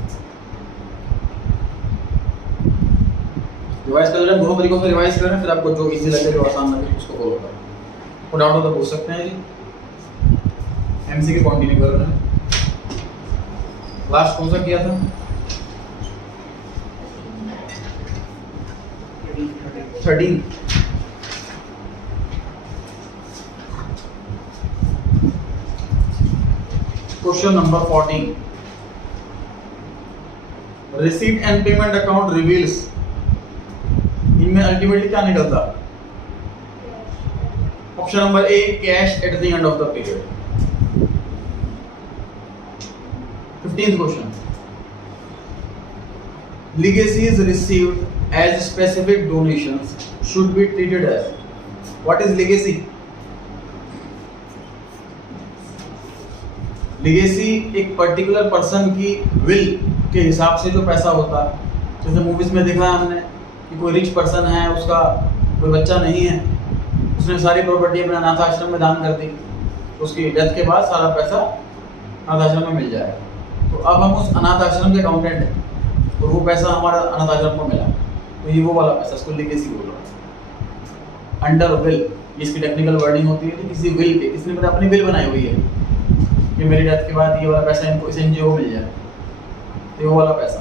रिवाइज कर लें, दोनों तरीकों से रिवाइज करें, फिर आपको जो इजी लगे, जो आसान लगे उसको फॉलो करें। कोई डाउट हो तो पूछ सकते हैं जी। एमसीक्यू कंटिन्यू कर रहे हैं। लास्ट कौन सा किया था? 13। Question number 14, receipt and payment account reveals, इनमें अल्टीमेटली क्या निकलता? Option number A, cash at the end of the period. 15th question, legacies received as specific donations should be treated as. What is legacy? Legacy एक particular person की will के हिसाब से जो पैसा होता है, जैसे मूवीज में देखा है हमने कि कोई रिच पर्सन है, उसका कोई बच्चा नहीं है, उसने सारी प्रॉपर्टी अपने अनाथ आश्रम में दान कर दी, उसकी डेथ के बाद सारा पैसा अनाथ आश्रम में मिल जाएगा। तो अब हम उस अनाथ आश्रम के अकाउंटेंट हैं और वो पैसा हमारा अनाथ आश्रम को मिला, तो ये वो वाला पैसा, इसको लीगेसी बोल रहा है। अंडर विल, इसकी टेक्निकल वर्डिंग होती है कि किसी विल के, किसने मतलब अपनी विल बनाई हुई है कि मेरी डेथ के बाद ये वाला पैसा इनको इस एनजीओ को मिल जाए, तो ये वो वाला पैसा।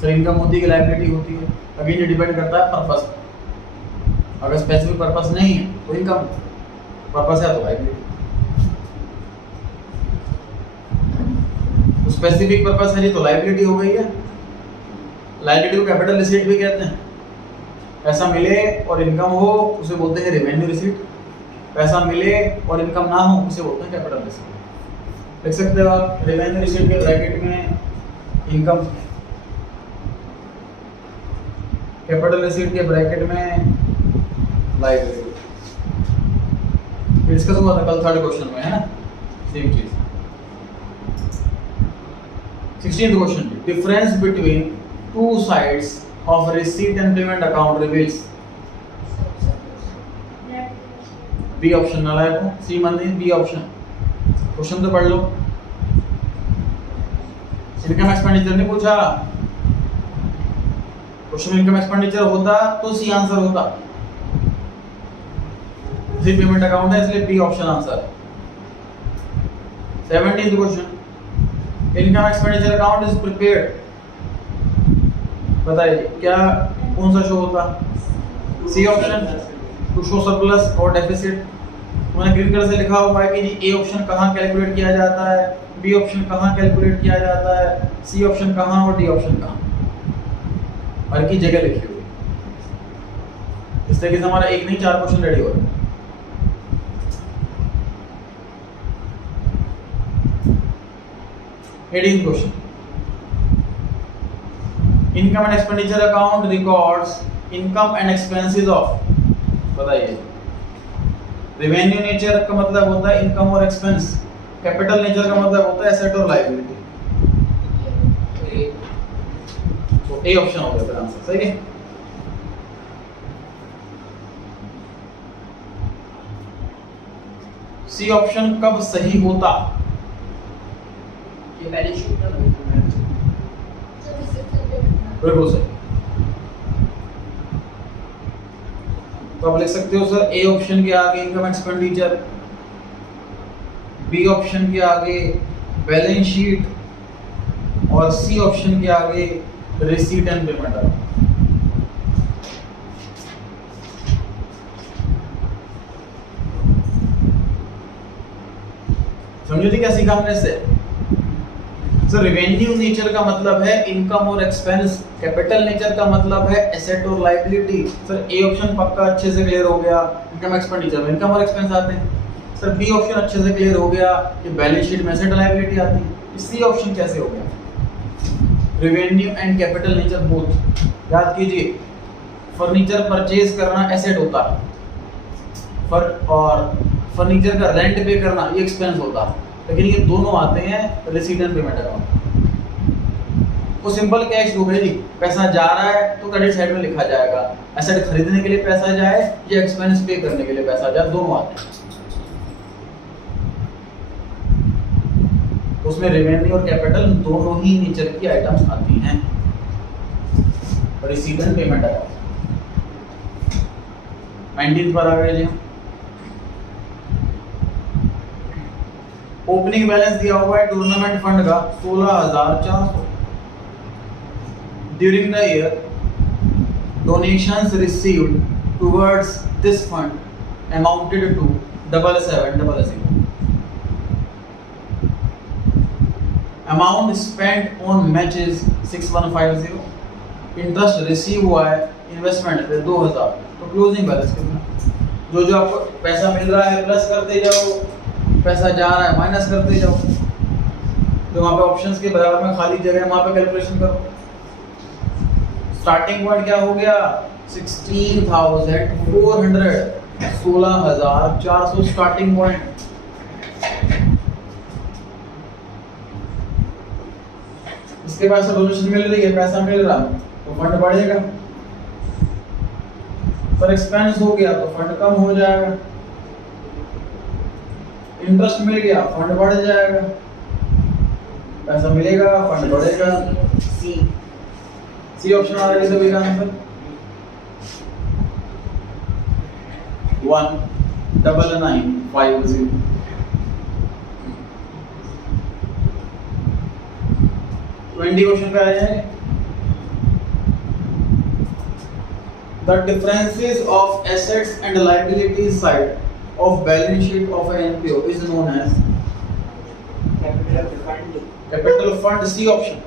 फिर इनकम होती है कि लायबिलिटी होती है, अगेन ये डिपेंड करता है पर्पस। अगर स्पेसिफिक पर्पस नहीं है तो इनकम, पर्पस है तो लायबिलिटी। तो स्पेसिफिक पर्पस है जी तो लायबिलिटी हो गई है। लायबिलिटी को कैपिटल रिसीट भी कहते हैं। पैसा मिले और इनकम हो उसे बोलते हैं रेवेन्यू रिसीट, पैसा मिले और इनकम ना हो उसे बोलते हैं कैपिटल रिसीट। देख सकते हो आप रेवेन्यू रिसीट के ब्रैकेट में इनकम, कैपिटल रिसीट के ब्रैकेट में लायबिलिटी। डिस्कस हुआ था कल थर्ड क्वेश्चन में, है ना, सेम चीज। 16th question, difference between two sides of receipt and payment account reveals. B option ना लाए को, सी मान लीजिए बी ऑप्शन। क्वेश्चन तो पढ़ लो, इनकम एक्सपेंडिचर नहीं पूछा, क्वेश्चन इनकम एक्सपेंडिचर होता तो सी आंसर होता। रिसीट पेमेंट अकाउंट है इसलिए B option answer. 17th question, income expenditure account is prepared, बताइए क्या कौन सा शो होता? C option, to show surplus और डेफिसिट। मैंने ग्रीन कलर से लिखा हुआ है कि जी ए ऑप्शन कहाँ कैलकुलेट किया जाता है, बी ऑप्शन कहाँ कैलकुलेट किया जाता है, सी ऑप्शन कहाँ और डी ऑप्शन कहाँ, हर की जगह लिखी हुई। इस तरीके से हमारा एक नहीं 4 क्वेश्चन रेडी हो रहे हैं। Heading question, income and expenditure account records income and expenses of, बताइए। रेवेन्यू नेचर का मतलब होता है इनकम और एक्सपेंस, कैपिटल नेचर का मतलब होता है एसेट और लायबिलिटी। तो ए ऑप्शन हो गया फिर आंसर, सही है। सी ऑप्शन कब सही होता? ये बैलेंस शीट में बिल्कुल सही। तो आप लिख सकते हो सर ए ऑप्शन के आगे इनकम एक्सपेंडिचर, बी ऑप्शन के आगे बैलेंस शीट और सी ऑप्शन के आगे रिसीट एंड पेमेंट। समझो क्या सीखा हमने इससे? सर रेवेन्यू नेचर का मतलब है इनकम और एक्सपेंस, कैपिटल नेचर का मतलब है एसेट और लायबिलिटी। सर ए ऑप्शन पक्का अच्छे से क्लियर हो गया, इनकम एक्सपेंडिचर में इनकम और एक्सपेंस आते हैं। सर बी ऑप्शन अच्छे से क्लियर हो गया कि बैलेंस शीट में एसेट और लायबिलिटी आती है। सी ऑप्शन कैसे हो गया? Revenue and capital nature both. याद कीजिए, फर्नीचर परचेज करना एसेट होता है और फर्नीचर का रेंट पे करना ये एक्सपेंस होता है, लेकिन ये दोनों आते हैं रिसीट एंड पेमेंट अकाउंट। वो सिंपल कैश हो गई, पैसा जा रहा है तो क्रेडिट साइड में लिखा जाएगा, एसेट खरीदने के लिए पैसा जाए या एक्सपेंस पे करने के लिए पैसा जाए, दोनों आते हैं। उसमें रेवेन्यू और कैपिटल दोनों ही नेचर की आइटम्स आती हैं। रिसीट एंड पेमेंट अकाउंट 19 पर आ गए जी। ओपनिंग बैलेंस दिया हुआ है टूर्नामेंट फंड का 16,400। During the year donations received towards this fund amounted to 7700। Amount spent on matches 6150। Interest receive हुआ है इन्वेस्टमेंट पे 2000। तो क्लोजिंग बैलेंस कितना? जो आपको पैसा मिल रहा है प्लस करते जाओ, पैसा जा रहा है माइनस करते जाओ। तो वहाँ पे ऑप्शंस के बराबर में खाली जगह है, वहाँ पे कैलकुलेशन करो। स्टार्टिंग पॉइंट क्या हो गया 16,400 16,400 स्टार्टिंग पॉइंट। इसके पास डोनेशन मिल रही है, पैसा मिल रहा तो फंड बढ़ेगा। पर एक्सपेंस हो गया तो फंड कम हो जाएगा। इंटरेस्ट मिल गया फंड बढ़ जाएगा। पैसा मिलेगा फंड बढ़ेगा। सी ऑप्शन आ रहा है सभी का आंसर 199550। क्वेश्चन पे आ जाएंगे। The differences of assets and liabilities side of balance sheet of an NPO is known as capital fund। C option।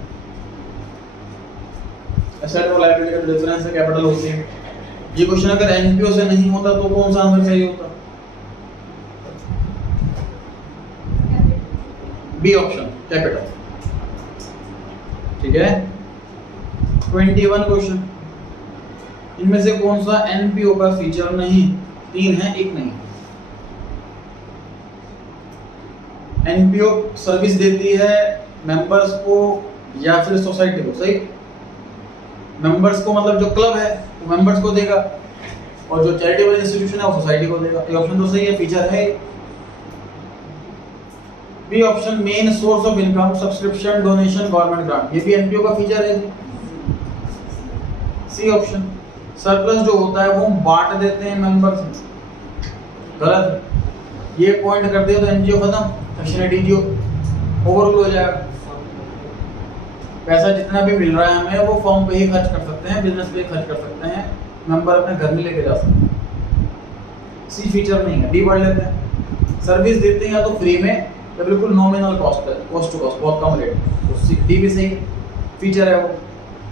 Asset और लायबिलिटी का डिफरेंस है कैपिटल होती है। ये क्वेश्चन अगर एनपीओ से नहीं होता तो कौन सा आंसर सही होता? B option capital. ठीक है। 21 क्वेश्चन, इनमें से कौन सा एनपीओ का फीचर नहीं? 3 है, एक नहीं। एनपीओ सर्विस देती है मेंबर्स को या फिर सोसाइटी को। सही। मेंबर्स को मतलब जो क्लब है वो मेंबर्स को देगा और जो चैरिटेबल इंस्टीट्यूशन है वो सोसाइटी को देगा। ये ऑप्शन तो सही है, फीचर है। B option main source of income subscription donation government grant, ये भी एनपीओ का फीचर है। सी ऑप्शन सरप्लस जो होता है वो बांट देते हैं मेंबर्स में, गलत। ये पॉइंट कर दिया तो एनजीओ खत्म, सेक्शन 8 ओवरऑल हो जाएगा। पैसा जितना भी मिल रहा है हमें वो फॉर्म पे ही खर्च कर सकते हैं, बिजनेस पे ही खर्च कर सकते हैं, मेंबर अपने घर में लेके जा सकते हैं। सी फीचर नहीं है। डी पढ़ लेते हैं। सर्विस देते हैं या तो फ्री में या बिल्कुल नॉमिनल कॉस्ट है, कॉस्ट टू कॉस्ट, बहुत कम रेट। तो सी डी भी सही फीचर है वो।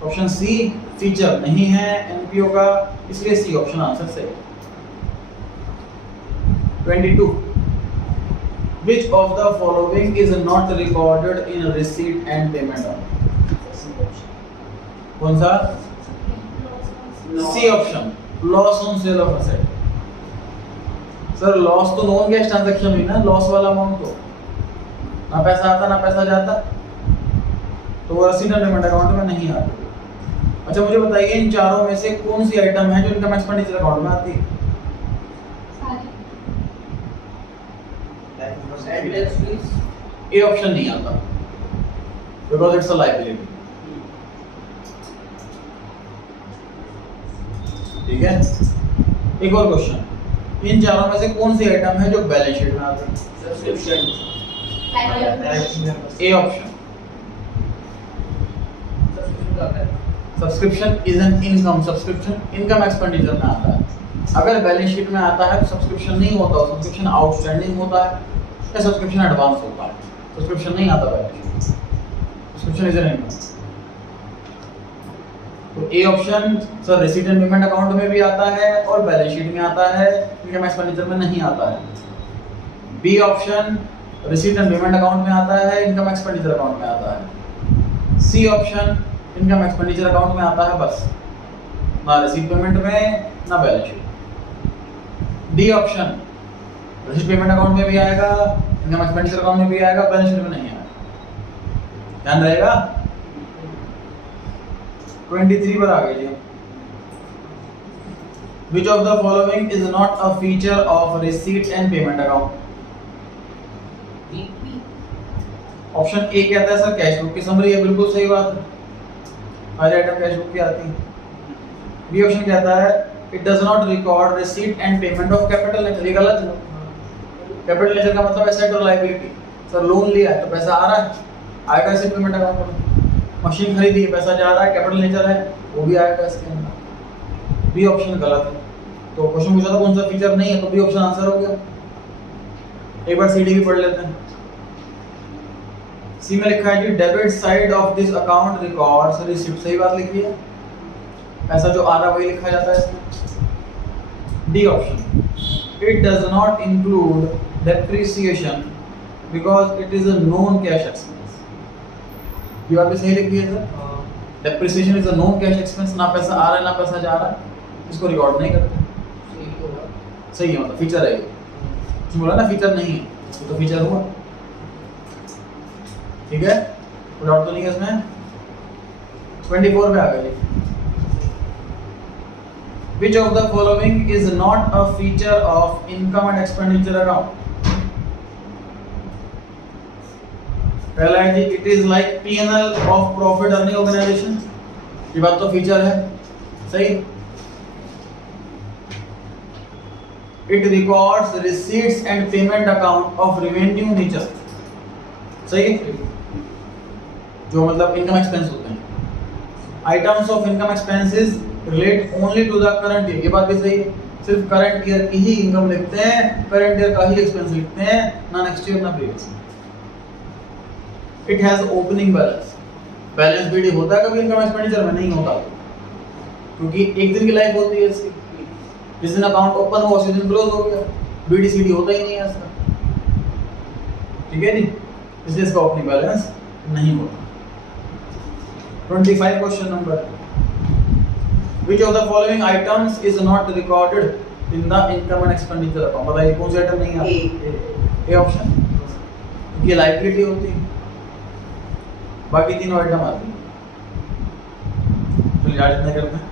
ऑप्शन सी फीचर नहीं है एनपीओ का, इसलिए सी ऑप्शन आंसर सही है। 22 Which of the following is not recorded in receipt and payment account? कौन सा? C option loss on sale of asset. Sir loss तो नॉन कैश ट्रांजैक्शन हुई ना, लॉस वाला अमाउंट तो ना पैसा आता ना पैसा जाता, तो वो रसीद एंड पेमेंट अकाउंट में नहीं आता। अच्छा मुझे बताइए इन चारों में से कौन सी आइटम है जो इनकम एक्सपेंडिचर अकाउंट में आती है? ए ऑप्शन नहीं आता बिकॉज इट्स अ लायबिलिटी। ठीक है। एक और क्वेश्चन, इन चारों में से कौन सी आइटम है जो बैलेंस शीट में आती है? Subscription. A option subscription is an income. Subscription income expenditure में आता है। अगर बैलेंस शीट में आता है तो सब्सक्रिप्शन नहीं होता, सब्सक्रिप्शन आउटस्टैंडिंग होता है या सब्सक्रिप्शन एडवांस होता है। सब्सक्रिप्शन नहीं आता balance sheet, subscription is an income. तो a option sir receipt and payment account में भी आता है और बैलेंस शीट में आता है, इनकम एक्सपेंडिचर में नहीं आता है। B option receipt and payment account में आता है, इनकम एक्सपेंडिचर अकाउंट में आता है। C option income expenditure account में आता है बस, ना रिसीट पेमेंट में ना balance sheet. D option receipt payment account में भी आएगा, इनकम एक्सपेंडिचर अकाउंट में भी आएगा, बैलेंस शीट में नहीं आएगा। ध्यान रहेगा। 23 पर आ गए। Which of the following is not a feature of receipt and payment account? Option A कहता है सर कैश बुक की समरी है, बिल्कुल सही बात है, हर आइटम कैश बुक की आती है। बी ऑप्शन कहता है it does not record receipt and payment of capital ledger, ये गलत है। कैपिटल लेजर का मतलब एसेट और लायबिलिटी। सर लोन लिया है तो पैसा आ रहा है, आएगा रिसीट पेमेंट अकाउंट में। मशीन खरीदी है पैसा जा रहा है, कैपिटल लेजर है, वो भी आएगा इसके अंदर। बी ऑप्शन गलत है। तो क्वेश्चन पूछा था कौन सा फीचर नहीं है, तो बी ऑप्शन आंसर हो गया। एक बार सी डी भी पढ़ लेते हैं। सी में लिखा है कि debit side of this account records receipt, सही बात लिखी है, पैसा जो आ रहा है वही लिखा जाता है इसमें। D option it does not include depreciation because it is a non cash expense, ये बात भी सही लिखी है sir. Depreciation is a non cash expense, ना पैसा आ रहा है ना पैसा जा रहा है, इसको रिकॉर्ड नहीं करते। सही होगा। सही है, मतलब फीचर है ये। तुम बोला ना फीचर नहीं है, ये तो फीचर हुआ। ठीक है, कोई डाउट तो नहीं है इसमें? 24 पे आ गए। Which of the following is not a feature of income and expenditure account? पहला है जी, it is like P&L of profit earning organization। ये बात तो फीचर है, सही। It records receipts and payment account of revenue nature, सही। जो मतलब इनकम एक्सपेंस होते हैं। Items of income expenses relate only to the current year, ये बात भी सही है। सिर्फ करंट ईयर की ही इनकम लिखते हैं, करंट ईयर का ही एक्सपेंस लिखते हैं, ना नेक्स्ट ईयर ना previous. It has opening balance, balance BD होता है कभी इनकम एक्सपेंडिचर में? नहीं होता, क्योंकि एक दिन की लाइफ होती है इसकी। जिस दिन अकाउंट ओपन हुआ उसी दिन क्लोज हो गया, बीडी सीडी होता ही नहीं है इसका। ठीक है जी, इसलिए इसका ओपनिंग बैलेंस नहीं होता। 25 question number, which of the following items is not recorded in the income and expenditure account? बताइए कौन सा आइटम नहीं है? ए ऑप्शन, क्योंकि लायबिलिटी होती है, बाकी तीनों आइटम आती है। चलिए आज इतना करते हैं।